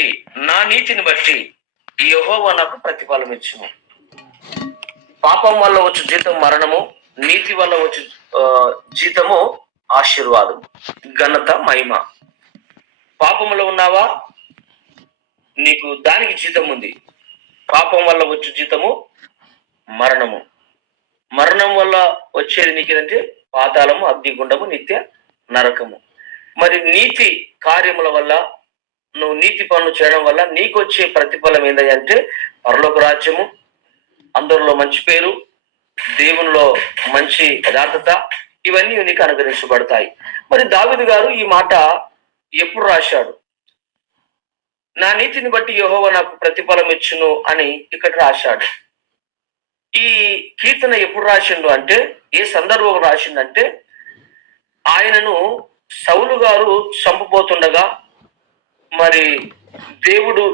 బట్టి, నా నీతిని బట్టి యెహోవా నాకు ప్రతిఫలం ఇచ్చును. పాపం వల్ల వచ్చు జీతం మరణము, నీతి వల్ల వచ్చు జీతము ఆశీర్వాదం, ఘనత, మహిమ. పాపములో ఉన్నావా, నీకు దానికి జీతం ఉంది. పాపం వల్ల వచ్చు జీతము మరణము. మరణం వల్ల వచ్చేది నీకేదంటే పాతాళము, అగ్నిగుండము, నిత్య నరకము. మరి నీతి కార్యముల వల్ల, నువ్వు నీతి పనులు చేయడం వల్ల నీకు వచ్చే ప్రతిఫలం ఏంటంటే పరలోక రాజ్యము, అందరిలో మంచి పేరు, దేవునిలో మంచి యథార్థత, ఇవన్నీ నీకు అనుగ్రహించబడతాయి. మరి దావీదు గారు ఈ మాట ఎప్పుడు రాశాడు? నా నీతిని బట్టి యెహోవా నాకు ప్రతిఫలం ఇచ్చును అని ఇక్కడ రాశాడు. ఈ కీర్తన ఎప్పుడు రాసిండు అంటే, ఏ సందర్భం రాసిండంటే, ఆయనను సౌలు గారు చంపబోతుండగా మరి దేవుడు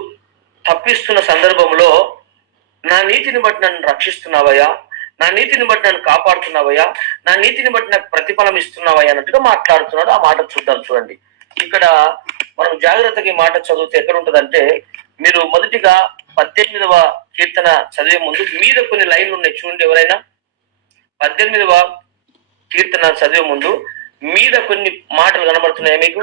తప్పిస్తున్న సందర్భంలో, నా నీతిని బట్టి నన్ను రక్షిస్తున్నావయ్యా, నా నీతిని బట్టి నన్ను కాపాడుతున్నావయ్యా, నా నీతిని బట్టి నాకు ప్రతిఫలం ఇస్తున్నావయ్యా అన్నట్టుగా మాట్లాడుతున్నాడు. ఆ మాట చూద్దాం. చూడండి, ఇక్కడ మనం జాగ్రత్తగా ఈ మాట చదివితే ఎక్కడ ఉంటదంటే, మీరు మొదటిగా 18వ కీర్తన చదివే ముందు మీద కొన్ని లైన్లు ఉన్నాయి చూడండి. ఎవరైనా 18వ కీర్తన చదివే ముందు మీద కొన్ని మాటలు కనబడుతున్నాయి మీకు.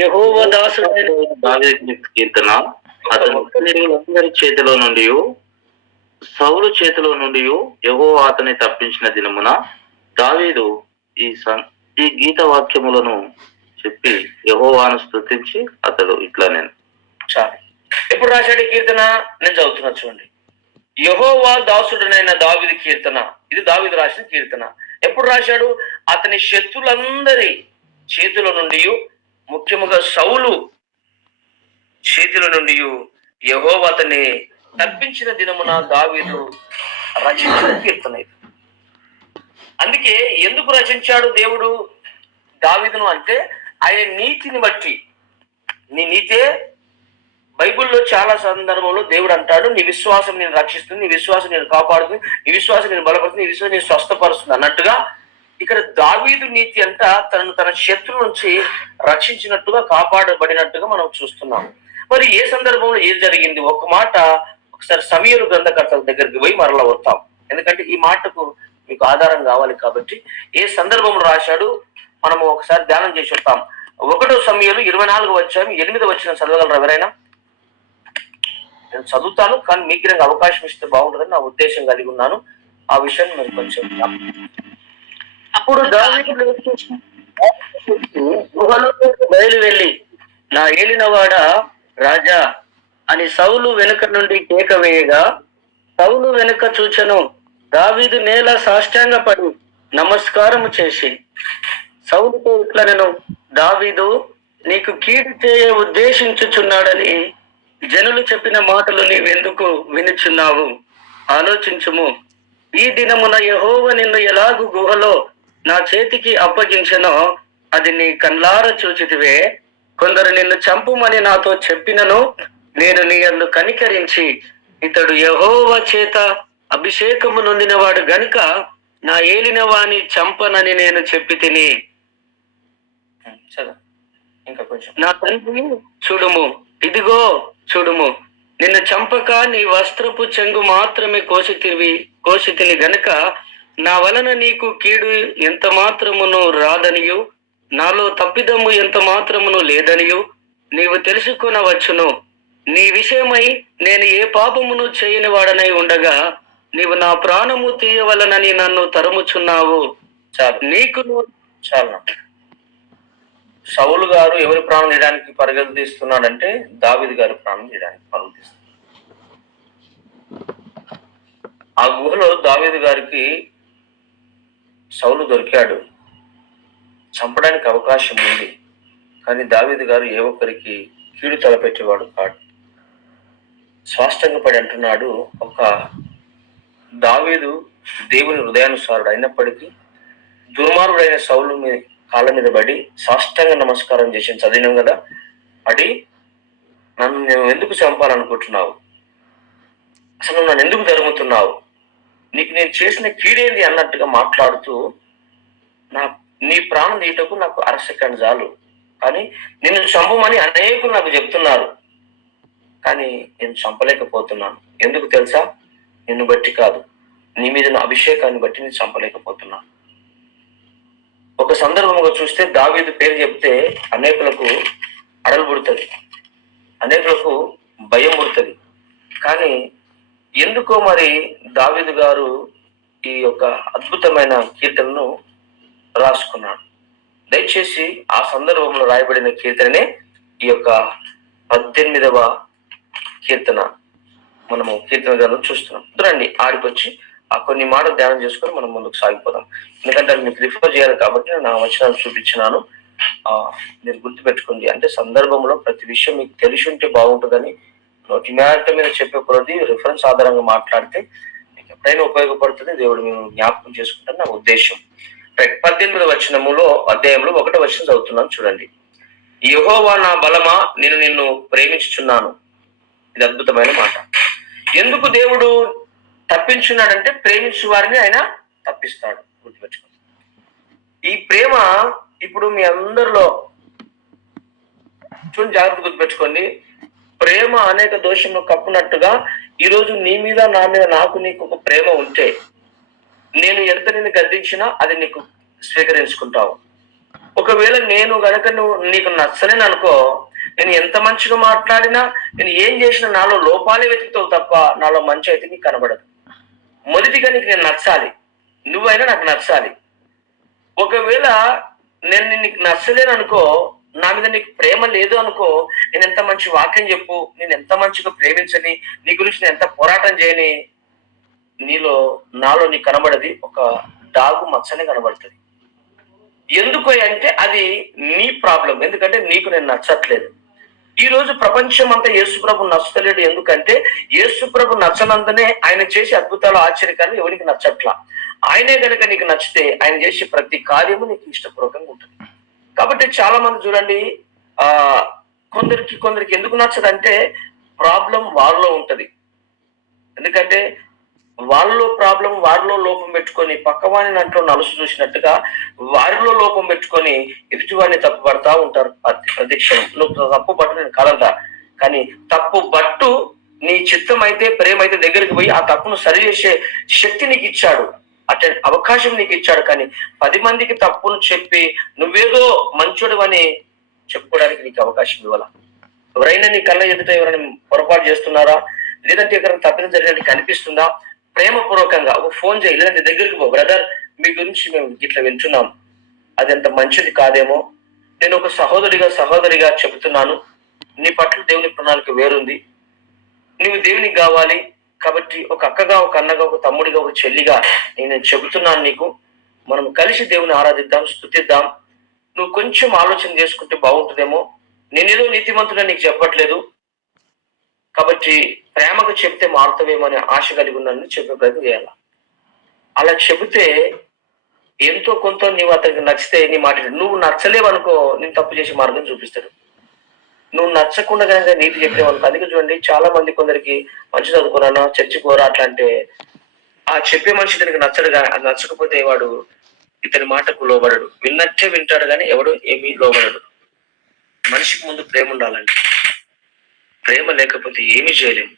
యెహోవా దాసుడైన దావీదు కీర్తన, అతను అందరి చేతిలో నుండి, సౌలు చేతిలో నుండి యెహోవా అతన్ని తప్పించిన దినమున దావీదు ఈ గీత వాక్యములను చెప్పి యెహోవాను స్తుతించి అతడు ఇట్లా నేను చాలు. ఎప్పుడు రాశాడు ఈ కీర్తన? నేను చదువుతున్నా చూడండి. యెహోవా దాసుడనైన దావీదు కీర్తన. ఇది దావీదు రాసిన కీర్తన. ఎప్పుడు రాశాడు? అతని శత్రులందరి చేతుల నుండి, ముఖ్యముగా సౌలు చేతుల నుండి యెహోవా అతన్ని తప్పించిన దినమున దావీదు రచించిన కీర్తన ఇది. అందుకే ఎందుకు రచించాడు దేవుడు దావీదును అంటే, ఆయన నీతిని బట్టి. నీ నీతే బైబిల్లో చాలా సందర్భంలో దేవుడు అంటాడు, నీ విశ్వాసం నేను రక్షిస్తుంది, నీ విశ్వాసం నేను కాపాడుతుంది, నీ విశ్వాసం నేను బలపడుతుంది, నీ విశ్వాసం నేను స్వస్థపరుస్తుంది అన్నట్టుగా ఇక్కడ దావీదు నీతి అంట తనను తన శత్రువు నుంచి రక్షించినట్టుగా, కాపాడబడినట్టుగా మనం చూస్తున్నాం. మరి ఏ సందర్భంలో ఏది జరిగింది? ఒక మాట ఒకసారి సమూయేలు గ్రంథకర్తల దగ్గరికి పోయి మరలా వస్తాం. ఎందుకంటే ఈ మాటకు మీకు ఆధారం కావాలి కాబట్టి. ఏ సందర్భంలో రాశాడు మనము ఒకసారి ధ్యానం చేసి వస్తాం. 1 సమూయేలు 24వ అధ్యాయం 8వ వచనం చదవగలరా ఎవరైనా? నేను చదువుతాను, కానీ మీకు అవకాశం ఇస్తే బాగుంటుందని నా ఉద్దేశం కలిగి ఉన్నాను. ఆ విషయాన్ని మీరు కొంచెం. అప్పుడు దావీదు బయలు వెళ్ళి, నా ఏలినవాడ రాజా అని సౌలు వెనుక నుండి కేక వేయగా, సౌలు వెనుక చూచెను. దావీదు నేల సాష్టాంగపడి నమస్కారము చేసి సౌలుతో ఇట్లా నేను, దావీదు నీకు కీడు చేయ ఉద్దేశించుచున్నాడని జనులు చెప్పిన మాటలు నీవెందుకు వినుచున్నావు? ఆలోచించుము. ఈ దినమున యెహోవా నిన్ను ఎలాగు గుహలో నా చేతికి అప్పగించెనో అది నీ కళ్ళార చూచితివే. కొందరు నిన్ను చంపుమని నాతో చెప్పినను నేను నీ యందు కనికరించి, ఇతడు యెహోవా చేత అభిషేకము నొందినవాడు గనుక నా ఏలిన వాణ్ణి చంపనని నేను చెప్పి తిని. నా తండ్రి చూడుము, ఇదిగో చూడుము, నిన్ను చంపక నీ వస్త్రపు చెంగు మాత్రమే కోసితిని గనుక నా వలన నీకు కీడు ఎంత మాత్రమును రాదనియు, నాలో తప్పిదము ఎంత మాత్రమును లేదనియు నీవు తెలుసుకునవచ్చును. నీ విషయమై నేను ఏ పాపమును చేయని వాడనై ఉండగా నీవు నా ప్రాణము తీయవలనని నన్ను తరుముచున్నావు. నీకు చాలు. సౌలు గారు ఎవరి ప్రాణం తీయడానికి పరుగులు తీస్తున్నాడంటే దావీదు గారి ప్రాణం తీయడానికి పరుగులు తీస్తున్నాడు. ఆ గుహలో దావీదు గారికి సౌలు దొరికాడు, చంపడానికి అవకాశం ఉంది. కానీ దావీదు గారు ఏ ఒక్కరికి కీడు తలపెట్టేవాడు కాడు. స్వాష్టంగా పడి అంటున్నాడు, ఒక దావీదు దేవుని హృదయానుసారుడు అయినప్పటికీ దుర్మార్గుడైన సౌలు కాళ్ళ మీద పడి సాష్టాంగ నమస్కారం చేసి చదివినాం కదా, పడి నన్ను నేను ఎందుకు చంపాలనుకుంటున్నావు, అసలు నన్ను ఎందుకు తరుముతున్నావు, నీకు నేను చేసిన కీడేంది అన్నట్టుగా మాట్లాడుతూ, నీ ప్రాణం తీయటకు నాకు 1/2 సెకండ్ చాలు, కానీ నిన్ను చంపమని అనేకులు నాకు చెప్తున్నారు, కానీ నేను చంపలేకపోతున్నాను. ఎందుకు తెలుసా? నిన్ను బట్టి కాదు, నీ మీద నా అభిషేకాన్ని బట్టి నేను చంపలేకపోతున్నాను. ఒక సందర్భంగా చూస్తే దావీదు పేరు చెప్తే అనేకులకు అడలు పుడుతుంది, అనేకులకు భయం పుడుతుంది. కానీ ఎందుకో మరి దావీదు గారు ఈ యొక్క అద్భుతమైన కీర్తనను రాసుకున్నాడు. దయచేసి ఆ సందర్భంలో రాయబడిన కీర్తననే ఈ యొక్క 18వ కీర్తన మనము కీర్తన గ్రంథం చూస్తున్నాం. రండి ఆడికొచ్చి ఆ కొన్ని మాటలు ధ్యానం చేసుకొని మనం ముందుకు సాగిపోదాం. ఎందుకంటే అది మీకు రిఫర్ చేయాలి కాబట్టి నేను నా వచనాలు చూపించినాను. మీరు గుర్తుపెట్టుకోండి. అంటే సందర్భంలో ప్రతి విషయం మీకు తెలిసి ఉంటే బాగుంటుందని నోటి మ్యాట మీద చెప్పే కొద్ది రిఫరెన్స్ ఆధారంగా మాట్లాడితే మీకు ఎప్పుడైనా ఉపయోగపడుతుంది. దేవుడు మేము జ్ఞాపకం చేసుకుంటాను నా ఉద్దేశం. 18వ వచనములో అధ్యాయంలో 1వ వచనం చదువుతున్నాను, చూడండి. యెహోవా నా బలమా, నేను నిన్ను ప్రేమించుచున్నాను. ఇది అద్భుతమైన మాట. ఎందుకు దేవుడు తప్పించున్నాడంటే ప్రేమించు వారిని ఆయన తప్పిస్తాడు. గుర్తుపెట్టుకోండి. ఈ ప్రేమ ఇప్పుడు మీ అందరిలో చూడండి, జాగ్రత్త గుర్తుపెట్టుకోండి. ప్రేమ అనేక దోషంలో కప్పునట్టుగా ఈరోజు నీ మీద నా మీద నాకు నీకు ఒక ప్రేమ ఉంటే నేను ఎంత నిన్ను గద్దించినా అది నీకు స్వీకరించుకుంటావు. ఒకవేళ నేను గనక నీకు నచ్చలేను అనుకో, నేను ఎంత మంచిగా మాట్లాడినా నేను ఏం చేసినా నాలో లోపాలే వెతుకుతావు తప్ప నాలో మంచి అయితే నీకు కనబడదు. మొదటిగా నీకు నేను నచ్చాలి, నువ్వైనా నాకు నచ్చాలి. ఒకవేళ నేను నీకు నచ్చలేను అనుకో, నా మీద నీకు ప్రేమ లేదు అనుకో, నేను ఎంత మంచి వాక్యం చెప్పు, నేను ఎంత మంచిగా ప్రేమించని, నీ గురించి నేను ఎంత పోరాటం చేయని, నాలో నీకు కనబడది ఒక డాగు మచ్చనే కనబడుతుంది. ఎందుకు అంటే అది నీ ప్రాబ్లం. ఎందుకంటే నీకు నేను నచ్చట్లేదు. ఈ రోజు ప్రపంచం అంతా యేసుప్రభు నచ్చలేడు. ఎందుకంటే యేసుప్రభు నచ్చనంతనే ఆయన చేసే అద్భుతాలు ఆశ్చర్యకాలు ఎవరికి నచ్చట్లా. ఆయనే గనక నీకు నచ్చితే ఆయన చేసే ప్రతి కార్యము నీకు ఇష్టపూర్వకంగా ఉంటుంది. కాబట్టి చాలా మంది చూడండి, కొందరికి ఎందుకు నచ్చదంటే ప్రాబ్లం వాళ్ళలో ఉంటది. ఎందుకంటే వాళ్ళలో ప్రాబ్లం వారిలో లోపం పెట్టుకొని పక్కవాని నట్లో నలుసు చూసినట్టుగా వారిలో లోపం పెట్టుకొని ఎదుటివాడిని తప్పు పడతా ఉంటారు ప్రతిక్షణం. నువ్వు తప్పు పట్టు నేను కాదంట, కానీ తప్పు పట్టు నీ చిత్తం అయితే ప్రేమ అయితే దగ్గరికి పోయి ఆ తప్పును సరిచేసే శక్తి నీకు ఇచ్చాడు, అటే అవకాశం నీకు ఇచ్చాడు. కానీ 10 మందికి తప్పును చెప్పి నువ్వేదో మంచోడు అని చెప్పుకోవడానికి నీకు అవకాశం ఇవ్వాల. ఎవరైనా నీ కళ్ళ ఎదుట ఎవరైనా పొరపాటు చేస్తున్నారా, లేదంటే ఎక్కడైనా తప్పిదం జరిగినట్టు కనిపిస్తుందా, ప్రేమపూర్వకంగా ఒక ఫోన్ చేయి, లేదంటే దగ్గరికి పో, బ్రదర్ మీ గురించి మేము ఇట్లా వింటున్నాం, అది ఎంత మంచిది కాదేమో, నేను ఒక సహోదరిగా చెబుతున్నాను, నీ పట్ల దేవుని ప్రణాళిక వేరుంది, నువ్వు దేవునికి కావాలి కాబట్టి ఒక అక్కగా, ఒక అన్నగా, ఒక తమ్ముడిగా, ఒక చెల్లిగా నేను చెబుతున్నాను నీకు, మనం కలిసి దేవుని ఆరాధిద్దాం, స్తుతిద్దాం. నువ్వు కొంచెం ఆలోచన చేసుకుంటే బాగుంటుందేమో. నేనేదో నీతిమంతుడా నీకు చెప్పట్లేదు, కాబట్టి ప్రేమకు చెప్తే మారుతావేమో అనే ఆశ కలిగి ఉన్నానని చెప్పే ప్రయత్నం చేయాలి. అలా చెబితే ఎంతో కొంత నీవు అతనికి నచ్చితే నీ మాట, నువ్వు నచ్చలేవనుకో నేను తప్పు చేసే మార్గం చూపిస్తాడు. నువ్వు నచ్చకుండా కనుక నీతి చెప్పేవనుకో, అందుకే చూడండి చాలా మంది కొందరికి మంచి చదువుకున్నా చర్చికి పోరా అట్లా అంటే ఆ చెప్పే మనిషి ఇతనికి నచ్చడుగా, అది నచ్చకపోతే వాడు ఇతని మాటకు లోబడడు, విన్నట్టే వింటాడు కానీ ఎవడు ఏమీ లోబడడు. మనిషికి ముందు ప్రేమ ఉండాలండి, ప్రేమ లేకపోతే ఏమీ చేయలేము.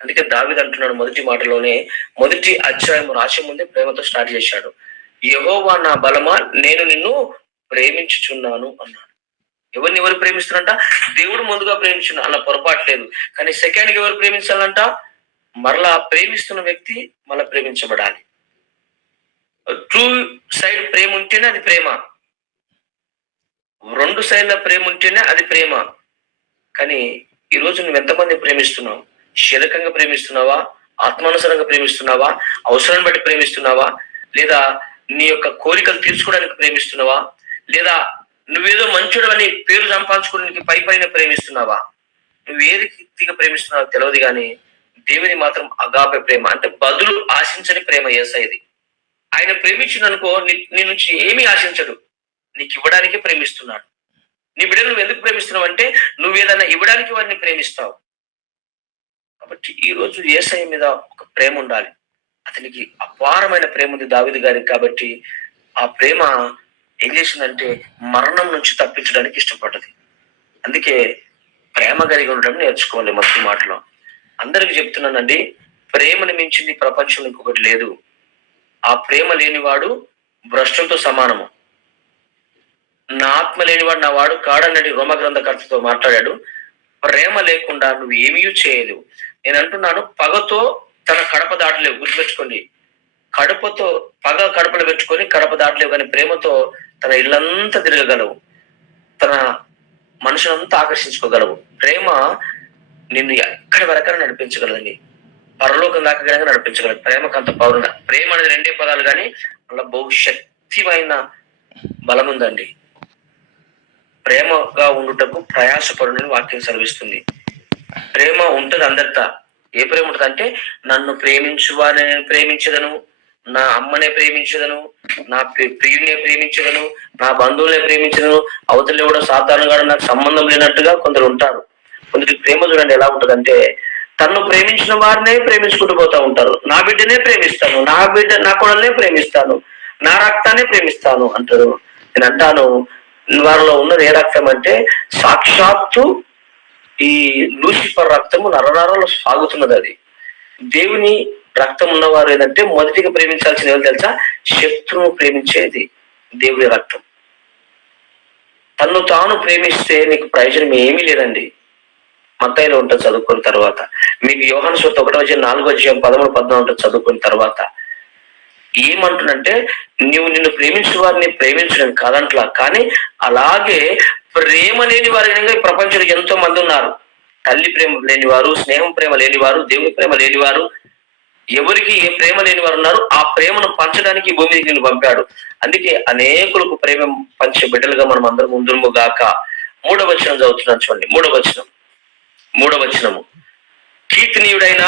అందుకే దావీదు అంటున్నాడు మొదటి మాటలోనే, మొదటి అధ్యాయం రాసే ముందే ప్రేమతో స్టార్ట్ చేశాడు. యెహోవా నా బలమా, నేను నిన్ను ప్రేమించుచున్నాను అన్నాడు. ఎవరు ప్రేమిస్తున్నారంట? దేవుడు ముందుగా ప్రేమించున్నా, అలా పొరపాటు లేదు. కానీ సెకండ్కి ఎవరు ప్రేమించాలంట? మరలా ప్రేమిస్తున్న వ్యక్తి మళ్ళా ప్రేమించబడాలి. ట్రూ సైడ్ ప్రేమ ఉంటేనే అది ప్రేమ, 2 సైడ్ల ప్రేమ ఉంటేనే అది ప్రేమ. కానీ ఈ రోజు నువ్వు ఎంతమంది ప్రేమిస్తున్నావు? శరీరకంగా ప్రేమిస్తున్నావా, ఆత్మానుసారంగా ప్రేమిస్తున్నావా, అవసరాన్ని బట్టి ప్రేమిస్తున్నావా, లేదా నీ యొక్క కోరికలు తీర్చుకోవడానికి ప్రేమిస్తున్నావా, లేదా నువ్వేదో మంచుడు అని పేరు సంపాదించుకోవడానికి పైన ప్రేమిస్తున్నావా? నువ్వు ఏ రీతిగా ప్రేమిస్తున్నావో తెలియదు, కానీ దేవుని మాత్రం అగాపే ప్రేమ, అంటే బదులు ఆశించని ప్రేమ యేసయ్యది. ఆయన ప్రేమించిననుకో నీ నుంచి ఏమీ ఆశించడు, నీకు ఇవ్వడానికే ప్రేమిస్తున్నాడు. నీ బిడ్డలు నువ్వు ఎందుకు ప్రేమిస్తున్నావు అంటే నువ్వు ఏదైనా ఇవ్వడానికి వారిని ప్రేమిస్తావు. కాబట్టి ఈ రోజు యేసయ్య మీద ఒక ప్రేమ ఉండాలి. అతనికి అపారమైన ప్రేమ ఉంది దావీదు గారికి. కాబట్టి ఆ ప్రేమ ఏం చేసిందంటే మరణం నుంచి తప్పించడానికి ఇష్టపడ్డది. అందుకే ప్రేమ కలిగి ఉండడం నేర్చుకోవాలి. మొదటి మాటలో అందరికి చెప్తున్నానండి, ప్రేమను మించింది ప్రపంచంలో ఇంకొకటి లేదు. ఆ ప్రేమ లేనివాడు భ్రష్టంతో సమానము. నా ఆత్మ లేనివాడు నా వాడు కాడన్నది రోమ గ్రంథకర్తతో మాట్లాడాడు. ప్రేమ లేకుండా నువ్వు ఏమీ చేయలేవు. నేను అంటున్నాను, పగతో తన కడప దాటలేవు. గుర్తుపెట్టుకోండి, కడపతో పగ కడపలు పెట్టుకొని కడప దాటలేవు, కానీ ప్రేమతో తన ఇల్లంతా తిరగగలవు, తన మనుషులంతా ఆకర్షించుకోగలవు. ప్రేమ నిన్ను ఎక్కడి వరకైనా నడిపించగలదండి, పరలోకం దాకా నడిపించగలదు. ప్రేమకు అంత పౌరుగా. ప్రేమ అనేది 2 పదాలు కానీ అలా బహుశక్తిమైన బలం ఉందండి. ప్రేమగా ఉండుటకు ప్రయాసపడునని వాక్యం సెలవిస్తుంది. ప్రేమ ఉంటది అందరితో. ఏ ప్రేమ ఉంటది అంటే, నన్ను ప్రేమించువానే ప్రేమించదను, నా అమ్మనే ప్రేమించదను, నా ప్రియునే ప్రేమించదను, నా బంధువులనే ప్రేమించదను, అవతల కూడా సాధారణంగా నాకు సంబంధం లేనట్టుగా కొందరు ఉంటారు. కొందరికి ప్రేమ చూడండి ఎలా ఉంటదంటే, తను ప్రేమించిన వారినే ప్రేమించుకుంటూ పోతా ఉంటారు. నా బిడ్డనే ప్రేమిస్తాను, నా కొడలనే ప్రేమిస్తాను, నా రక్తాన్ని ప్రేమిస్తాను అంటారు. నేను అంటాను, వారిలో ఉన్నది ఏ రక్తం అంటే, సాక్షాత్తు ఈ లూసిఫర్ రక్తము నరనరాల్లో సాగుతున్నది. అది దేవుని రక్తం ఉన్నవారు ఏంటంటే మొదటిగా ప్రేమించాల్సిన ఎవరు తెలుసా? శత్రువును ప్రేమించేది దేవుని రక్తం. తన్ను తాను ప్రేమిస్తే నీకు ప్రయోజనం ఏమీ లేదండి. మత్తయిలో ఉంటుంది చదువుకున్న తర్వాత. మీకు యోహాను సువార్త 1:4-13-14 చదువుకున్న తర్వాత ఏమంటుందంటే, నిన్ను ప్రేమించే వారిని ప్రేమించడం కాదంట్లా, కానీ అలాగే ప్రేమ లేని వారి ఈ ప్రపంచంలో ఎంతో మంది ఉన్నారు. తల్లి ప్రేమ లేనివారు, స్నేహం ప్రేమ లేనివారు, దేవుని ప్రేమ లేనివారు, ఎవరికి ఏ ప్రేమ లేని వారు ఉన్నారు. ఆ ప్రేమను పంచడానికి భూమి మీద నిన్ను పంపాడు. అందుకే అనేకులకు ప్రేమ పంచే బిడ్డలుగా మనం అందరం ముందుము గాక. 3వ వచనం చదువుతున్నాను చూడండి. 3వ వచనము, కీర్తనీయుడైన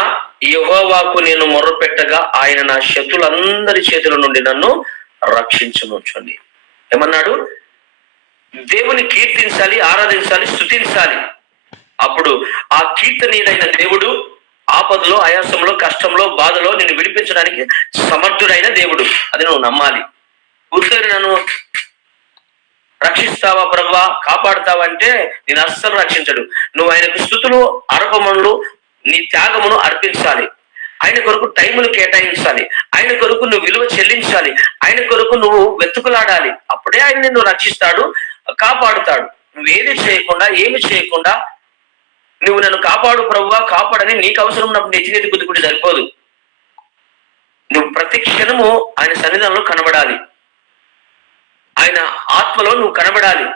యెహోవాకు నేను మొర్రపెట్టగా ఆయన నా శత్రులందరి చేతుల నుండి నన్ను రక్షించును. చూడండి ఏమన్నాడు? దేవుని కీర్తించాలి, ఆరాధించాలి, స్తుతించాలి. అప్పుడు ఆ కీర్తనీయుడైన దేవుడు ఆపదలో, ఆయాసంలో, కష్టంలో, బాధలో నిన్ను విడిపించడానికి సమర్థుడైన దేవుడు. అది నువ్వు నమ్మాలి. కూర్చొని నన్ను రక్షిస్తావా ప్రభువా, కాపాడుతావా అంటే నేను అస్సలు రక్షించడు. నువ్వు ఆయనకు స్తుతులు, ఆరోపణలు, నీ త్యాగమును అర్పించాలి. ఆయన కొరకు టైములు కేటాయించాలి. ఆయన కొరకు నువ్వు విలువ చెల్లించాలి. ఆయన కొరకు నువ్వు వెతుకులాడాలి. అప్పుడే ఆయన నిన్ను రక్షిస్తాడు, కాపాడుతాడు. నువ్వేది చేయకుండా, ఏమి చేయకుండా నువ్వు నన్ను కాపాడు ప్రభువా, కాపాడని నీకు అవసరం ఉన్నప్పుడు నీ చేతి గుద్దుకుంటే సరిపోదు. నువ్వు ప్రతి క్షణము ఆయన సన్నిధానంలో కనబడాలి. ఆయన ఆత్మలో నువ్వు కనబడాలి.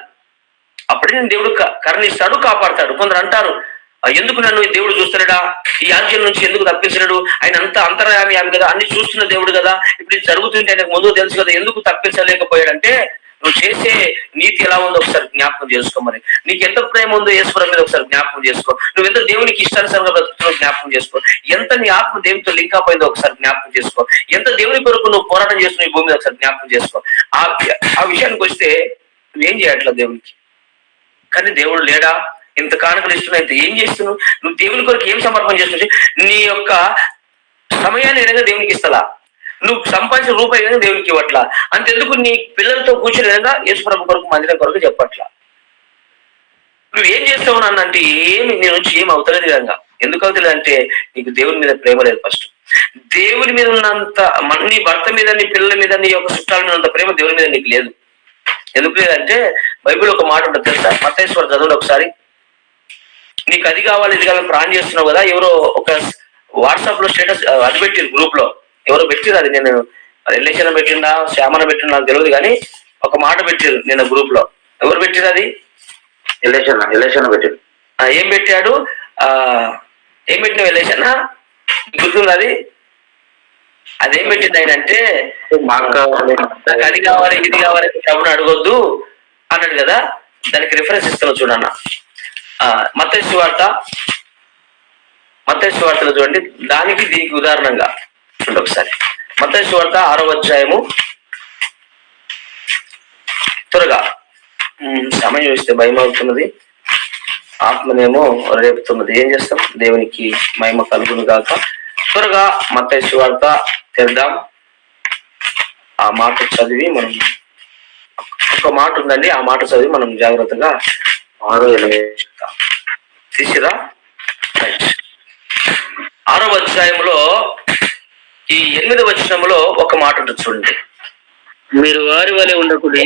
అప్పుడే నేను దేవుడు కరుణిస్తాడు, కాపాడతాడు. కొందరు అంటారు, ఎందుకు నన్ను దేవుడు చూస్తున్నాడా, ఈ ఆజ్ఞల నుంచి ఎందుకు తప్పించలేడు, ఆయన అంత అంతర్యామి కదా, అన్ని చూస్తున్న దేవుడు కదా, ఇప్పుడు ఇది జరుగుతుంటే ఆయనకు ముందు తెలుసు కదా, ఎందుకు తప్పించలేకపోయాడంటే, నువ్వు చేసే నీతి ఎలా ఉందో ఒకసారి జ్ఞాపకం చేసుకో. మరి నీకు ఎంత ప్రేమ ఉందో యేసుప్రభు మీద ఒకసారి జ్ఞాపకం చేసుకో. నువ్వు ఎంత దేవునికి ఇష్టానుసారంగా బ్రతుకుతున్నావు జ్ఞాపకం చేసుకో. ఎంత నీ ఆత్మ దేవునితో లింక్ అప్ అయిందో ఒకసారి జ్ఞాపకం చేసుకో. ఎంత దేవుని కొరకు నువ్వు పోరాటం చేస్తున్నావు ఈ భూమి మీద ఒకసారి జ్ఞాపకం చేసుకో. ఆ విషయానికి వస్తే నువ్వేం చేయట్లా దేవునికి. కానీ దేవుడు లేడా, ఇంత కానుకలు ఇస్తున్నావు, ఇంత ఏం చేస్తున్నావు, నువ్వు దేవుని కొరకు ఏం సమర్పణ చేస్తున్నావు? నీ యొక్క సమయాన్ని ఏదైనా దేవునికి ఇస్తలా, నువ్వు సంపాదించిన రూపాయి ఏదైనా దేవునికి ఇవ్వట్లా, అంతెందుకు నీ పిల్లలతో కూర్చుని ఏదైనా యేసుప్రభు కొరకు, మందిరం కొరకు చెప్పట్లా. నువ్వేం చేస్తావు నాన్న అంటే ఏమి నీ నుంచి ఏం అవుతలేదు విధంగా. ఎందుకు అవుతలేదు అంటే నీకు దేవుని మీద ప్రేమ లేదు. ఫస్ట్ దేవుని మీద ఉన్నంత, నీ భర్త మీద, నీ పిల్లల మీద, నీ యొక్క చుట్టాల మీద ఉన్నంత ప్రేమ దేవుని మీద నీకు లేదు. ఎందుకు లేదంటే బైబిల్ ఒక మాట ఉంటుంది తెలుసా? మత్తయి సువార్త చదవండి ఒకసారి. నీకు అది కావాలి, ఇది కావాలి ప్రాణం చేస్తున్నావు కదా. ఎవరో ఒక వాట్సాప్ లో స్టేటస్ అది పెట్టిరు, గ్రూప్ లో ఎవరో పెట్టిరు. అది నేను రిలేషన్ పెట్టిండా, శ్యామన పెట్టిండా నాకు తెలియదు, కానీ ఒక మాట పెట్టిరు నేను గ్రూప్ లో. ఎవరు పెట్టిరు అది? ఎలేషన్ పెట్టాడు. ఏం పెట్టాడు? ఏం పెట్టిన ఎలేషన్ గుర్తుంది? అది అదేం పెట్టింది ఆయన అంటే, నాకు అది కావాలి, ఇది కావాలి, ప్రభుని అడగొద్దు అన్నాడు కదా. దానికి రిఫరెన్స్ ఇస్తాను చూడన్న. మత్తయి సువార్తలో చూడండి, దానికి దీనికి ఉదాహరణంగా చూడండి ఒకసారి. మత్తయి సువార్త 6వ అధ్యాయము. త్వరగా సమయం చూస్తే భయం అవుతున్నది, ఆత్మనేమో రేపుతున్నది. ఏం చేస్తాం? దేవునికి మహిమ కలుగును గాక. త్వరగా మత్తయి సువార్త తెద్దాం. ఆ మాట చదివి మనం ఒక మాట ఉందండి, ఆ మాట చదివి మనం జాగ్రత్తగా 6 తీసిరా. 6వ అధ్యాయంలో ఈ 8వ వచనంలో ఒక మాట ఉంటుంది చూడండి. మీరు వారి వలె ఉండకుడి,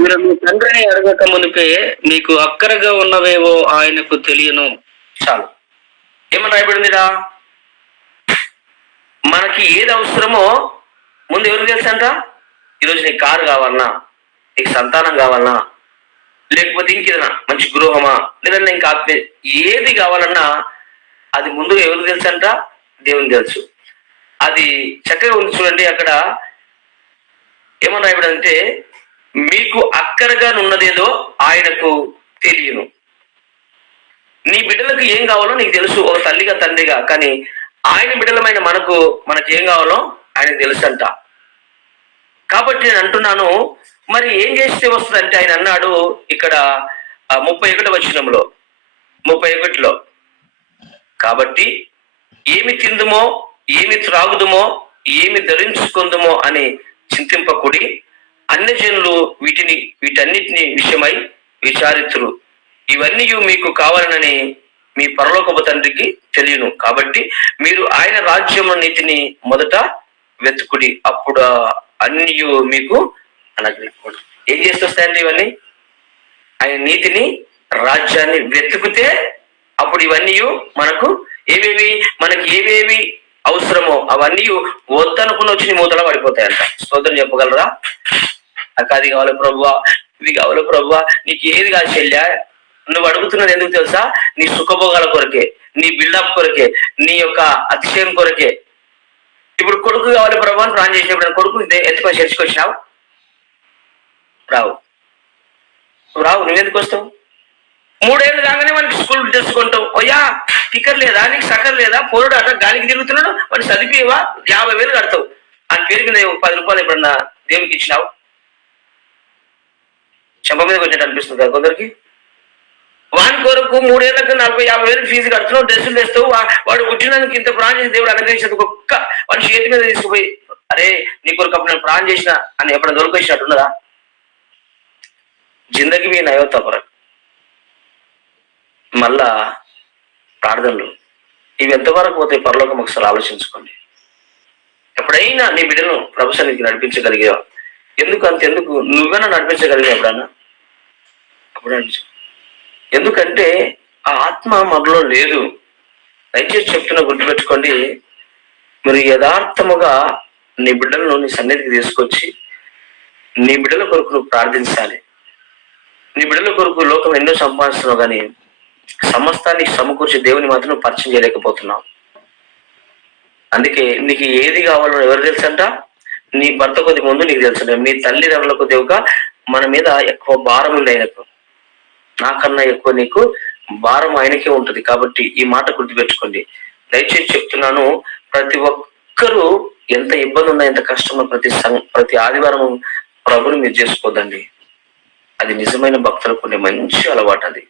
మీరు మీ తండ్రిని అడగక మునిపే మీకు అక్కరగా ఉన్నవేవో ఆయనకు తెలియను. చాలు. ఏమని రాయబడిందిరా? మనకి ఏది అవసరమో ముందు ఎవరికి తెలుసంట? ఈరోజు నీకు కారు కావాలన్నా, నీకు సంతానం కావాలన్నా, లేకపోతే ఇంకేదైనా మంచి గృహమా, లేదన్నా ఇంకా ఏది కావాలన్నా అది ముందుగా ఎవరికి తెలుసంట? దేవునికి తెలుసు. అది చక్కగా ఉంది చూడండి. అక్కడ ఏమని రాయబడిందంటే మీకు అక్కరగా ఉన్నదేదో ఆయనకు తెలియను. నీ బిడ్డలకు ఏం కావాలో నీకు తెలుసు, ఒక తల్లిగా తండ్రిగా. కానీ ఆయన బిడ్డలమైన మనకి ఏం కావాలో ఆయనకు తెలుసు అంట. కాబట్టి నేను అంటున్నాను, మరి ఏం చేస్తే వస్తుందంటే ఆయన అన్నాడు ఇక్కడ 31వ వచనంలో, 31లో, కాబట్టి ఏమి తిందుమో, ఏమి త్రాగుదుమో, ఏమి ధరించుకుందుమో అని చింతింపకుడి, అన్యజనులు వీటన్నిటిని విషయమై విచారితురు. ఇవన్నీ మీకు కావాలనని మీ పరలోకపు తండ్రికి తెలియను. కాబట్టి మీరు ఆయన రాజ్యము నీతిని మొదట వెతుకుడి, అప్పుడు అన్ని మీకు అనుగ్రహించబడు. ఏం చేసి వస్తాయండి ఇవన్నీ? ఆయన నీతిని, రాజ్యాన్ని వెతుకుతే అప్పుడు ఇవన్నీ మనకు మనకి ఏవేవి అవసరమో అవన్నీ వద్దనుకుని వచ్చి నీ మూతలో పడిపోతాయంట. స్తోత్రం చెప్పగలరా? నాకు అది కావాలి ప్రభువా, ఇవి కావాలి ప్రభువా. నీకు ఏది కాదు చెల్లా, నువ్వు అడుగుతున్నది ఎందుకు తెలుసా? నీ సుఖభోగాల కొరకే, నీ బిల్డప్ కొరకే, నీ యొక్క అతిశయం కొరకే. ఇప్పుడు కొడుకు కావాలి ప్రభు అని ప్రాణం చేసినప్పుడు కొడుకు ఎత్తుకొని చర్చకొచ్చినావు? రావు. నువ్వెందుకు వస్తావు? 3 ఏళ్ళు కాగానే మనకి స్కూల్ తెచ్చుకుంటావు. అయ్యా టికెట్ లేదా, నీకు సకర్ లేదా, పోరుడు అట్లా గాలికి తిరుగుతున్నాడు, వాడిని చదివేవా, 50,000 కడతావు. అని పేరు కింద 10 రూపాయలు ఎప్పుడన్నా దేవునికి ఇచ్చినావు? చెంప మీద వచ్చినట్టు అనిపిస్తుంది కదా కొందరికి. వాని కొరకు 3 ఏళ్ళకు 40,000-50,000 ఫీజు కడుతున్నావు, డ్రెస్సులు తెస్తావు. వాడు పుట్టినందుకు ఇంత ప్రాణం చేసి దేవుడు అనుగ్రహించినందుకు ఒక్క వాడి చేతి మీద తీసుకుపోయి, అరే నీ కొరకు అప్పుడు నేను ప్రాణం చేసిన అని ఎప్పుడైనా దొరికొచ్చినట్టున్నదా? జిందగీ మీ నయో తపర. మళ్ళా ప్రార్థనలు ఇవి ఎంతవరకు పోతాయి పరలోకం ఒకసారి ఆలోచించుకోండి. ఎప్పుడైనా నీ బిడ్డను ప్రభు సన్నిధికి నడిపించగలిగావా? ఎందుకు నువ్వైనా నడిపించగలిగావు ఎప్పుడన్నా? అప్పుడు ఎందుకంటే ఆ ఆత్మ మనలో లేదు. దయచేసి చెప్తున్నా, గుర్తుపెట్టుకోండి. మీరు యథార్థముగా నీ బిడ్డలను నీ సన్నిధికి తీసుకొచ్చి నీ బిడ్డల కొరకు నువ్వు ప్రార్థించాలి. నీ బిడ్డల కొరకు లోకం ఎన్నో సంపాదిస్తున్నావు, కానీ సమస్తాన్ని సమకూర్చి దేవుని మాత్రం నువ్వు పరిచయం చేయలేకపోతున్నావు. అందుకే నీకు ఏది కావాలో ఎవరు తెలుసంట? నీ భర్త కొద్ది ముందు నీకు తెలుసు. నీ తల్లిదండ్రుల కొద్దిగా మన మీద ఎక్కువ భారం ఉంది ఆయనకు. నాకన్నా ఎక్కువ నీకు భారం ఆయనకే ఉంటుంది. కాబట్టి ఈ మాట గుర్తుపెట్టుకోండి. దయచేసి చెప్తున్నాను, ప్రతి ఒక్కరూ ఎంత ఇబ్బంది ఉన్నా, ఎంత కష్టమో ప్రతి ఆదివారం ప్రభుని మీరు చేసుకోదండి. అది నిజమైన భక్తులకు ఉండే మంచి అలవాటు. అది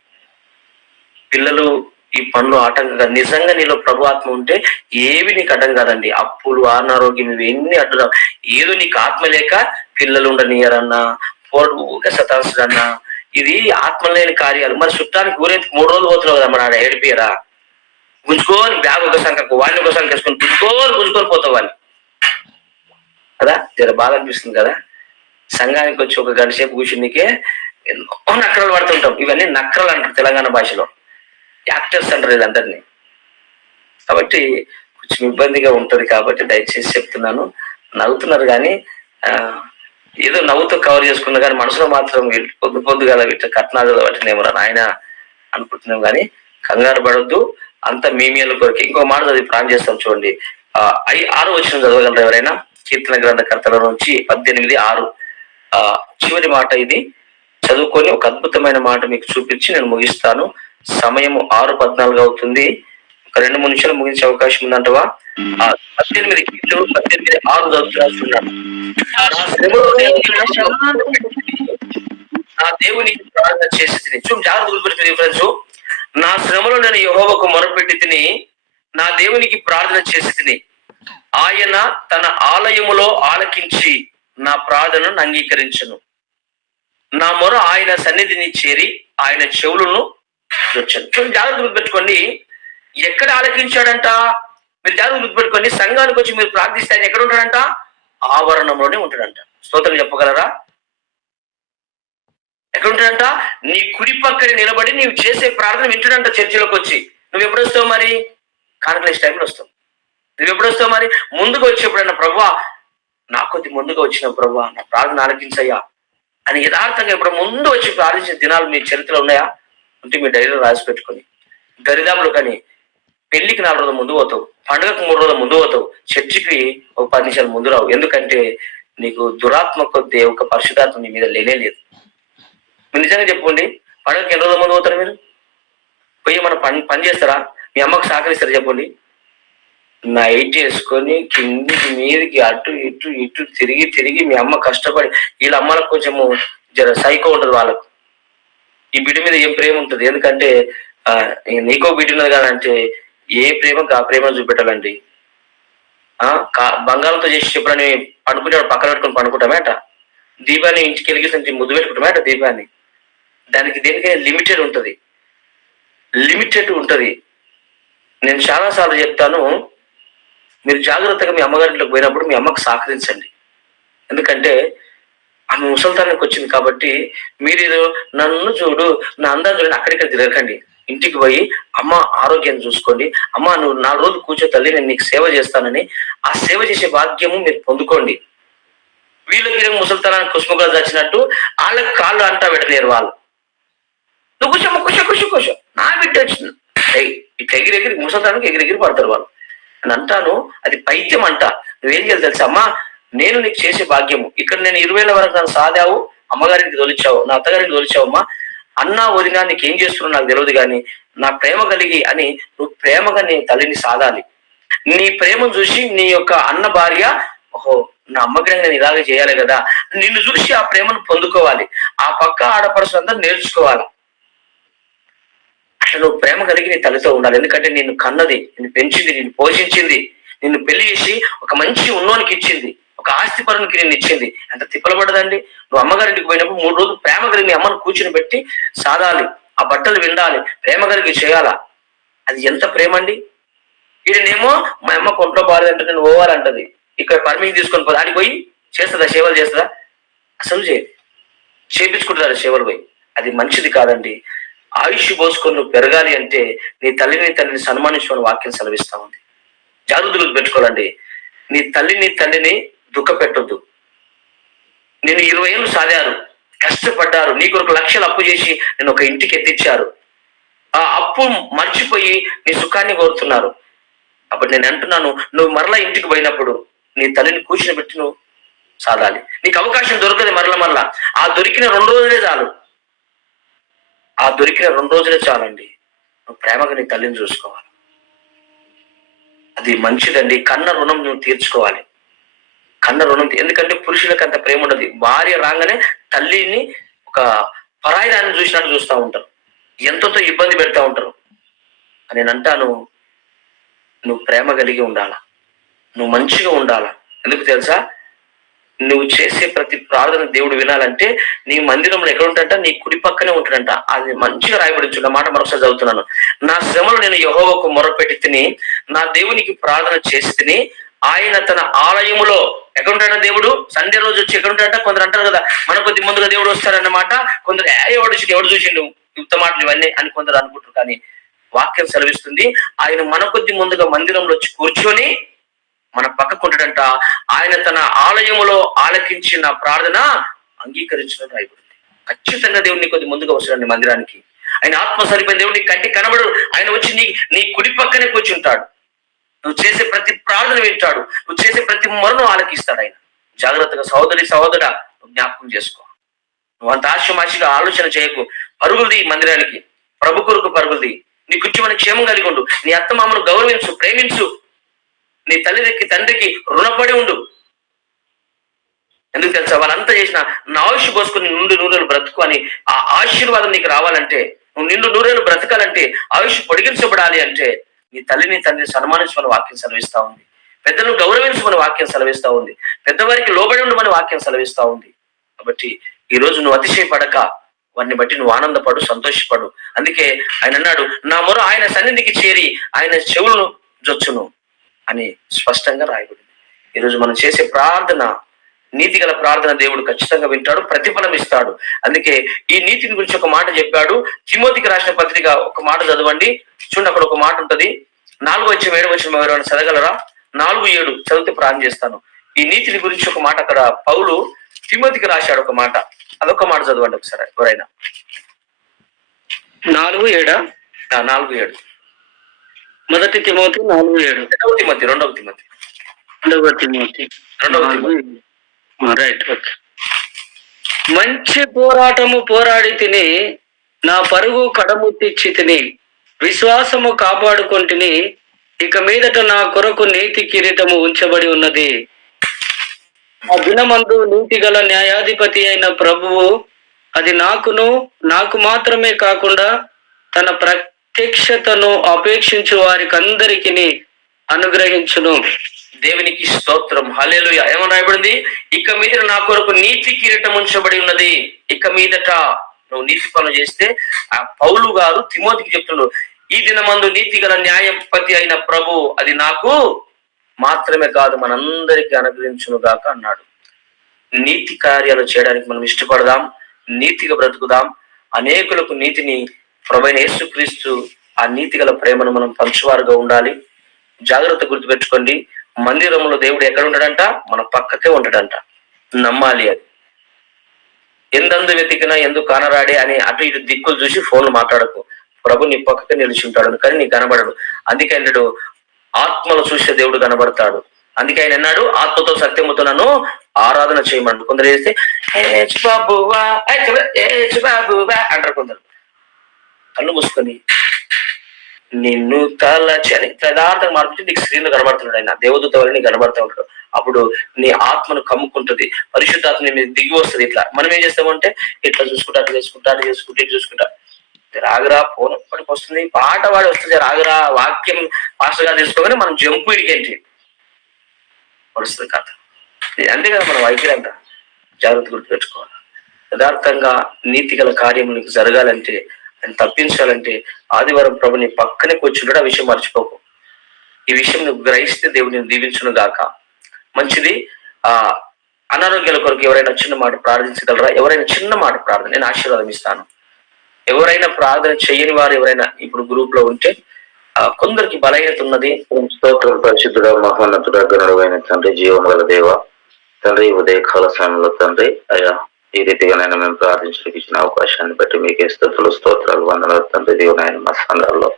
పిల్లలు ఈ పనులు ఆటంకంగా, నిజంగా నీలో ప్రభు ఆత్మ ఉంటే ఏవి నీకు అడ్డం కాదండి. అప్పులు, అనారోగ్యం, ఇవి ఎన్ని అడ్డు. ఏదో నీకు ఆత్మ లేక పిల్లలు ఉండనియరన్నా, ఊరికే సతాసుడన్నా, ఇది ఆత్మ లేని కార్యాలు. మరి చుట్టానికి ఊరేందుకు 3 రోజులు పోతున్నావు కదా, మరి ఆడ ఏడిపియరా? గుంజుకొని బ్యాగ్ ఒక సంఖకు, వాడిని ఒక సంఖ వేసుకొని గుంజుకొని పోతావు వాడిని కదా. జర బాధ అనిపిస్తుంది కదా. సంఘానికి వచ్చి 1 గంట సేపు కూర్చునికే ఎన్నో నక్కరలు పడుతుంటాం. ఇవన్నీ నక్కరలు అంటారు తెలంగాణ భాషలో. యాక్టర్స్ అంటారు వీళ్ళందరినీ. కాబట్టి కొంచెం ఇబ్బందిగా ఉంటది. కాబట్టి దయచేసి చెప్తున్నాను. నవ్వుతున్నారు కానీ ఏదో నవ్వుతూ కవర్ చేసుకున్నా కానీ మనసులో మాత్రం పొద్దుగా ఇట్లా కట్నాలు వాటినేమో నాయన అనుకుంటున్నాం. కానీ కంగారు పడొద్దు, అంత మీమియల కొరకు. ఇంకో మాట చదివి ప్రాణం చేస్తాం చూడండి. 6వ వచనం చదవగలరు ఎవరైనా? కీర్తన గ్రంథకర్తల నుంచి 18:6 చివరి మాట ఇది. చదువుకొని ఒక అద్భుతమైన మాట మీకు చూపించి నేను ముగిస్తాను. సమయము 6:14 అవుతుంది. ఒక 2-3 నిమిషాలు ముగించే అవకాశం ఉందంటవా? 18:6 చదువుతున్నాను. నా దేవునికి ప్రార్థన చేసి తిని. జాగ్రత్త గుర్తుపెట్టుకుని ఫ్రెండ్స్, నా శ్రమలో నేను యెహోవాకు మొరపెట్టి తిని, నా దేవునికి ప్రార్థన చేసి తిని, ఆయన తన ఆలయములో ఆలకించి నా ప్రార్థనను అంగీకరించును. నా మొర ఆయన సన్నిధిని చేరి ఆయన చెవులను వచ్చాను. చూడండి, జాగ్రత్త గుర్తుపెట్టుకోండి. ఎక్కడ ఆలకించాడంట? మీరు జాగ్రత్త గుర్తుపెట్టుకోండి. సంఘానికి వచ్చి మీరు ప్రార్థిస్తే ఆయన ఎక్కడ ఉంటాడంట? ఆవరణంలోనే ఉంటాడంట. స్తోత్రం చెప్పగలరా? ఎక్కడ ఉంటాడంట? నీ కుడి పక్కన నిలబడి నీవు చేసే ప్రార్థన వింటాడంట. చర్చిలోకి వచ్చి నువ్వు ఎప్పుడు వస్తావు మరి? కాన్ఫరెన్స్ టైంలో వస్తావు. నువ్వు ఎప్పుడు వస్తావు మరి? ముందుకు వచ్చేప్పుడన్నా, ప్రభువా నా కొద్ది ముందుగా వచ్చిన ప్రభువా నా ప్రార్థన ఆలకించయ్యా అని యథార్థంగా ఇప్పుడు ముందు వచ్చి ప్రార్థించిన దినాలు మీ చరిత్రలో ఉన్నాయా? ఉంటే మీ డైరీలో రాసి పెట్టుకొని, దరిదాపులు కానీ పెళ్లికి 4 రోజుల ముందు పోతావు, పండుగకు 3 రోజుల ముందు పోతావు, చర్చికి ఒక 10 నిమిషాలు ముందు రావు. ఎందుకంటే నీకు దురాత్మ కొద్ది ఒక పరిశుధాత్మ నీ మీద లేనే లేదు. మీరు నిజంగా చెప్పుకోండి, పండుగకి ఎన్ని రోజుల ముందు పోతారు మీరు? పోయి మనం పని చేస్తారా? మీ అమ్మకు సహకరిస్తారా? చెప్పండి. నైట్ వేసుకొని కిందికి మీదికి అటు ఇటు ఇటు తిరిగి తిరిగి మీ అమ్మ కష్టపడి, వీళ్ళ అమ్మలకు కొంచెము జర సైకో ఉంటుంది వాళ్ళకు. ఈ బిడ్డ మీద ఏం ప్రేమ ఉంటుంది? ఎందుకంటే నీకో బిడ్డ ఉన్నది కాదంటే ఏ ప్రేమకు ఆ ప్రేమను చూపెట్టాలండి. బంగాళంతో చేసి చెప్పడని పడుకునేవాడు పక్కన పెట్టుకొని పడుకుంటామేట. దీపాన్ని ఇంటికి వెలిగిస్తే ముద్దు పెట్టుకుంటామేట దీపాన్ని. దానికి దేనికైనా లిమిటెడ్ ఉంటుంది. నేను చాలాసార్లు చెప్తాను, మీరు జాగ్రత్తగా మీ అమ్మగారింట్లోకి పోయినప్పుడు మీ అమ్మకు సహకరించండి. ఎందుకంటే ఆమె ముసలితనానికి వచ్చింది కాబట్టి మీరేదో నన్ను చూడు, నా అందాన్ని చూడండి అక్కడిక్కడ తిరగకండి. ఇంటికి పోయి అమ్మ ఆరోగ్యాన్ని చూసుకోండి, అమ్మ నువ్వు 4 రోజులు కూర్చో తల్లి, నేను నీకు సేవ చేస్తానని ఆ సేవ చేసే భాగ్యము మీరు పొందుకోండి. వీళ్ళకి ముసలితనానికి కుసుమగా చచ్చినట్టు వాళ్ళకి కాళ్ళు అంటా పెట్టలేరు వాళ్ళు. నువ్వు కూర్చో నా బిడ్డ వచ్చింది ఇట్లా ఎగిరెగిరి ముసలితనానికి ఎగిరెగిరి పడతారు వాళ్ళు అని అంటాను. అది పైత్యం అంట. నువ్వేం చేయాలి తెలుసా? అమ్మా నేను నీకు చేసే భాగ్యము, ఇక్కడ నేను 20 ఏళ్ళ వరకు నన్ను సాదావు, అమ్మగారికి తోలిచ్చావు, నా అత్తగారికి తోలిచ్చావమ్మా, అన్నా వదినా నీకేం చేస్తున్నావు నాకు తెలియదు కానీ నా ప్రేమ కలిగి అని నువ్వు ప్రేమగా నీ తల్లిని సాదాలి. నీ ప్రేమను చూసి నీ యొక్క అన్న భార్య, ఓహో నా అమ్మగారికి నేను ఇలాగే చేయాలి కదా, నిన్ను చూసి ఆ ప్రేమను పొందుకోవాలి. ఆ పక్క ఆడపడుచులందరూ నేర్చుకోవాలి. అట్లా నువ్వు ప్రేమ కలిగి నీ తల్లితో ఉండాలి. ఎందుకంటే నిన్ను కన్నది, నిన్ను పెంచింది, నిన్ను పోషించింది, నిన్ను పెళ్లి చేసి ఒక మంచి ఉన్నోనికి ఇచ్చింది, ఒక ఆస్తి పరునికి నిన్ను ఇచ్చింది. ఎంత తిప్పలపడదండి. నువ్వు అమ్మగారింటికి పోయినప్పుడు 3 రోజులు ప్రేమ కలిగి నీ అమ్మను కూర్చుని పెట్టి సాదాలి, ఆ బట్టలు విండాలి, ప్రేమ కలిగి చేయాలా. అది ఎంత ప్రేమ అండి. ఈయనేమో మా అమ్మ కొంట్లో బాగాలేదంటే నేను పోవాలంటది, ఇక్కడ పర్మిషన్ తీసుకొని పోయి ఆడికి పోయి చేస్తుందా? సేవలు చేస్తుందా? అసలు చేపించుకుంటుందా సేవలు పోయి? అది మంచిది కాదండి. ఆయుష్ పోసుకొని నువ్వు పెరగాలి అంటే నీ తండ్రిని సన్మానించుకొని వాక్యం సెలవిస్తా ఉంది. జాగ్రత్తలు పెట్టుకోవాలండి. నీ తండ్రిని దుఃఖ పెట్టొద్దు. నేను 20 ఏళ్ళు సాధారు, కష్టపడ్డారు, నీ కొరకు లక్షలు అప్పు చేసి నేను ఒక ఇంటికి ఎత్తిచ్చారు. ఆ అప్పు మర్చిపోయి నీ సుఖాన్ని కోరుతున్నారు. అప్పుడు నేను అంటున్నాను, నువ్వు మరలా ఇంటికి పోయినప్పుడు నీ తల్లిని కూర్చుని పెట్టి నువ్వు సాధాలి. నీకు అవకాశం దొరకదు మరలా. ఆ దొరికిన 2 రోజులే చాలండి. నువ్వు ప్రేమగా నీ తల్లిని చూసుకోవాలి. అది మంచిదండి. కన్న రుణం నువ్వు తీర్చుకోవాలి. ఎందుకంటే పురుషులకు అంత ప్రేమ ఉండదు. భార్య రాగానే తల్లిని ఒక పరాయి దాన్ని చూసినట్టు చూస్తూ ఉంటారు, ఎంతో ఇబ్బంది పెడతా ఉంటారు. నేను అంటాను, నువ్వు ప్రేమ కలిగి ఉండాలా, నువ్వు మంచిగా ఉండాలా. ఎందుకు తెలుసా? నువ్వు చేసే ప్రతి ప్రార్థన దేవుడు వినాలంటే నీ మందిరంలో ఎక్కడ ఉంటాడంట? నీ కుడి పక్కనే ఉంటాడంట. అది మంచిగా రాయబడించున్న మాట మరొకసారి చదువుతున్నాను. నా శ్రమలు నేను యెహోవాకు మొరపెట్టి తిని నా దేవునికి ప్రార్థన చేసి తిని ఆయన తన ఆలయములో ఎక్కడ ఉంటాడంట దేవుడు? సండే రోజు వచ్చి ఎక్కడ ఉంటాడంట? కొందరు అంటారు కదా, మన కొద్ది ముందుగా దేవుడు వస్తారన్నమాట. కొందరు ఎవడు చూసిండు యుక్త మాటలు ఇవన్నీ అని కొందరు అనుకుంటారు. కానీ వాక్యం సెలవిస్తుంది, ఆయన మన కొద్ది ముందుగా మందిరంలో వచ్చి కూర్చొని మన పక్కకుంటాడంట. ఆయన తన ఆలయములో ఆలకించిన ప్రార్థన అంగీకరించడం రాయబడింది. ఖచ్చితంగా దేవుడిని కొద్ది ముందుగా వస్తాడండి మందిరానికి. ఆయన ఆత్మ సరిపోయిన దేవుడు నీ కంటి కనబడు. ఆయన వచ్చి నీ కుడి పక్కనే కూర్చుంటాడు. నువ్వు చేసే ప్రతి ప్రార్థన వింటాడు. నువ్వు చేసే ప్రతి మొరను ఆలకిస్తాడు ఆయన. జాగ్రత్తగా సహోదరా జ్ఞాపకం చేసుకో. నువ్వు అంత ఆశమాషిగా ఆలోచన చేయకు. పరుగులది మందిరానికి, ప్రభు కొరకు పరుగులది. నీ కుటుంబాన్ని క్షేమం కలిగి ఉండు. నీ అత్తమామను గౌరవించు, ప్రేమించు. నీ తండ్రికి రుణపడి ఉండు. ఎందుకు తెలుసా? వాళ్ళంతా చేసిన నా ఆయుష్ పోసుకుని నిండు 100 ఏళ్ళు బ్రతుకు అని ఆ ఆశీర్వాదం నీకు రావాలంటే, నువ్వు నిండు 100 ఏళ్ళు బ్రతకాలంటే, ఆయుష్ పొడిగించబడాలి అంటే నీ తండ్రిని సన్మానించమని వాక్యం సెలవిస్తా ఉంది. పెద్దలను గౌరవించమని వాక్యం సెలవిస్తా ఉంది. పెద్దవారికి లోబడి ఉండమని వాక్యం సెలవిస్తా ఉంది. కాబట్టి ఈ రోజు నువ్వు అతిశయపడక వారిని బట్టి నువ్వు ఆనందపడు, సంతోషపడు. అందుకే ఆయన అన్నాడు, నా మొర ఆయన సన్నిధికి చేరి ఆయన చెవులను జొచ్చును అని స్పష్టంగా రాయబడింది. ఈరోజు మనం చేసే ప్రార్థన, నీతిగల ప్రార్థన దేవుడు ఖచ్చితంగా వింటాడు, ప్రతిఫలం ఇస్తాడు. అందుకే ఈ నీతిని గురించి ఒక మాట చెప్పాడు. తిమోతికి రాసిన పత్రిక ఒక మాట చదవండి. చూడండి, అక్కడ ఒక మాట ఉంటది. 4-7 ఎవరైనా చదవగలరా? 4-7 చదివితే ప్రార్థన చేస్తాను. ఈ నీతిని గురించి ఒక మాట అక్కడ పౌలు తిమోతికి రాశాడు ఒక మాట. అదొక మాట చదవండి ఒకసారి ఎవరైనా. 4:7 4-7 మొదటి తిమోతి 4:7 రెండవ తిమోతి రైట్. ఓకే. మంచి పోరాటము పోరాడి తిని, నా పరుగు కడముట్టించి తిని, విశ్వాసము కాపాడుకొంటిని, ఇక మీదట నా కొరకు నీతి కిరీటము ఉంచబడి ఉన్నది. ఆ దినమందు నీతి గల న్యాయాధిపతి అయిన ప్రభువు అది నాకు మాత్రమే కాకుండా తన ప్రత్యక్షతను అపేక్షించు వారికి అందరికి అనుగ్రహించును. దేవునికి స్తోత్రం, హల్లెలూయా. ఏమని రాయబడింది? ఇక మీదట నా కొరకు నీతి కిరీటం ఉంచబడి ఉన్నది. ఇక మీదట నువ్వు నీతి పనులు చేస్తే, ఆ పౌలు గారు తిమోతికి చెప్తున్నాడు, ఈ దినమందు నీతి గల న్యాయపతి అయిన ప్రభు అది నాకు మాత్రమే కాదు మనందరికీ అనుగ్రహించును గాక అన్నాడు. నీతి కార్యాలు చేయడానికి మనం ఇష్టపడదాం, నీతిగా బ్రతుకుదాం. అనేకులకు నీతిని ప్రభువైన యేసుక్రీస్తు ఆ నీతి గల ప్రేమను మనం పంచువారుగా ఉండాలి. జాగ్రత్త గుర్తుపెట్టుకోండి, మందిరంలో దేవుడు ఎక్కడ ఉంటాడంట? మన పక్కకే ఉంటాడంట. నమ్మాలి అది. ఎందందు వెతికినా ఎందుకు కానరాడే అని అటు ఇటు దిక్కులు చూసి ఫోన్లు మాట్లాడకు. ప్రభు నీ పక్కకే నిలిచి ఉంటాడు, కానీ నీకు కనబడడు. అందుకే అన్నాడు, ఆత్మలు చూసే దేవుడు కనబడతాడు. అందుకే ఆయన అన్నాడు, ఆత్మతో సత్యముతో నన్ను ఆరాధన చేయమంటు. కొందరు చేస్తే బాబువా అంటారు. కొందరు కళ్ళు మూసుకొని నిన్ను తలచి అని యథార్థంగా మార్పుచ్చి నీకు స్క్రీన్ కనబడుతున్నాడు. ఆయన దేవదూత వల్ల నీకు కనబడతా ఉంటాడు. అప్పుడు నీ ఆత్మను కమ్ముకుంటుంది, పరిశుద్ధాత్మ నీ మీద దిగి వస్తుంది. ఇట్లా మనం ఏం చేస్తామంటే ఇట్లా చూసుకుంటా, అట్లా చేసుకుంటా, అట్లా చేసుకుంటా, ఇట్లా చూసుకుంటా. రాగురా ఫోన్ ఎప్పటికి వస్తుంది, పాట వాడి వస్తుంది. రాగురా వాక్యం మాస్టర్ గారు తీసుకోగానే మనం జంపు ఇడికేంటి వస్తుంది కథ. అంతే కదా మన వైఖరి అంట. జాగ్రత్త గుర్తుపెట్టుకోవాలి. యథార్థంగా నీతి గల కార్యం నీకు జరగాలంటే, ఆయన తప్పించాలంటే ఆదివారం ప్రభు నీ పక్కనే కూర్చుంటాడు. ఆ విషయం మర్చిపోకు. ఈ విషయం నువ్వు గ్రహిస్తే దేవుడిని దీవించును గాక. మంచిది. అనారోగ్యాల కొరకు ఎవరైనా చిన్న మాట ప్రార్థించగలరా? ఎవరైనా చిన్న మాట ప్రార్థన, నేను ఆశీర్వాదం ఇస్తాను. ఎవరైనా ప్రార్థన చేయని వారు ఎవరైనా ఇప్పుడు గ్రూప్ లో ఉంటే, కొందరికి బలహీనత ఉన్నది. స్తోత్రం పరిశుద్ధుడ మహోన్నతుడ గణుడైన తండ్రి, జీవం గల దేవ తండ్రి, ఉదయకాల సమయంలో తండ్రి అయ్యా ఈ రీతిగా నేను మేము ప్రార్థించడానికి ఇచ్చిన అవకాశాన్ని బట్టి మీకే స్తుతులు, స్తోత్రాలు, వందనాలు తండ్రి. దేవునాయన మా సంఘాల్లో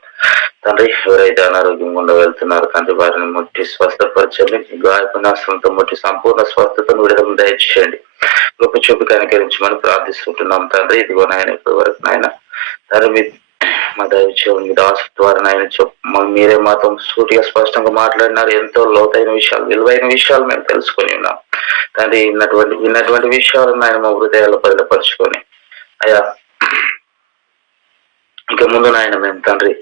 తండ్రి ఎవరైతే అనారోగ్యం గుండా వెళ్తున్నారు తండ్రి, వారిని ముట్టి స్వస్థపరచండి. గాయపనాశంతో ముట్టి సంపూర్ణ స్వస్థతను విడుదల దయచేయండి. గొప్ప చూపు కనికరించమని ప్రార్థిస్తుంటున్నాం తండ్రి. ఇదిగో నాయన ఇప్పటి వరకు నాయన తండ్రి మా దైవచేవుని మీ దాసు ద్వారా నాయన మీరే మాతో సూటిగా స్పష్టంగా మాట్లాడినారు. ఎంతో లోతైన విషయాలు, విలువైన విషయాలు మేము తెలుసుకొని ఉన్నాం తండ్రి. విన్నటువంటి విషయాలు నాయన మా హృదయాల్లో బయలుపరుచుకొని అయ్యా ఇంకా ముందు నాయన మేము తండ్రి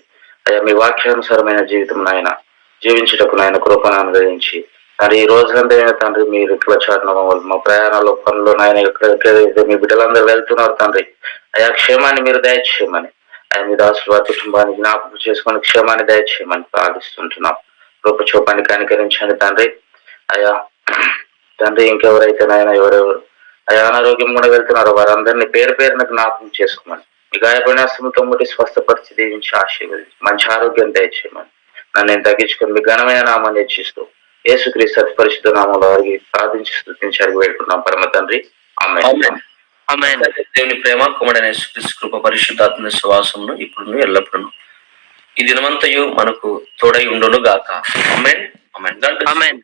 అయ్యా మీ వాక్యానుసారమైన జీవితం నాయన జీవించుటకు నాయన కృపను అనుగ్రహించి తండ్రి ఈ రోజులంతా తండ్రి మీరు ఇట్లా చాటున మా ప్రయాణాల్లో పనులు నాయన ఎక్కడైతే మీ బిడ్డలందరూ వెళ్తున్నారు తండ్రి, అయా క్షేమాన్ని మీరు దయచేయమని, ఆయన మీ దాసులు వారి కుటుంబానికి జ్ఞాపకం చేసుకుని క్షేమాన్ని దయచేయమని ప్రార్థిస్తుంటున్నాం. గొప్ప చూపాన్ని కనికరించండి తండ్రి. అయా తండ్రి ఇంకెవరైతే నాయన ఎవరెవరు అయా అనారోగ్యం కూడా వెళ్తున్నారో వారందరినీ పేరు పేరున జ్ఞాపకం చేసుకోమని, ఈ గాయపడినతో ముట్టి స్వస్థపరిచి దీవించి ఆశీర్వదించి మంచి ఆరోగ్యం దయచేయమని నన్ను నేను తగ్గించుకొని మీ ఘనమైన నామాన్ని హెచ్చిస్తూ యేసుక్రీస్తు అతి పరిశుద్ధ నామంలో వారికి ప్రార్థించి స్తుతించి అడిగి పెట్టుకున్నాం పరమ తండ్రి. ఆమేన్. దేవుని ప్రేమ, కుమారుడైన యేసుక్రీస్తు కృప, పరిశుద్ధాత్మ విశ్వాసమును ఇప్పుడు ఎల్లప్పుడూ ఈ దినమంతయు మనకు తోడై ఉండును గాక. ఆమేన్. ఆమేన్.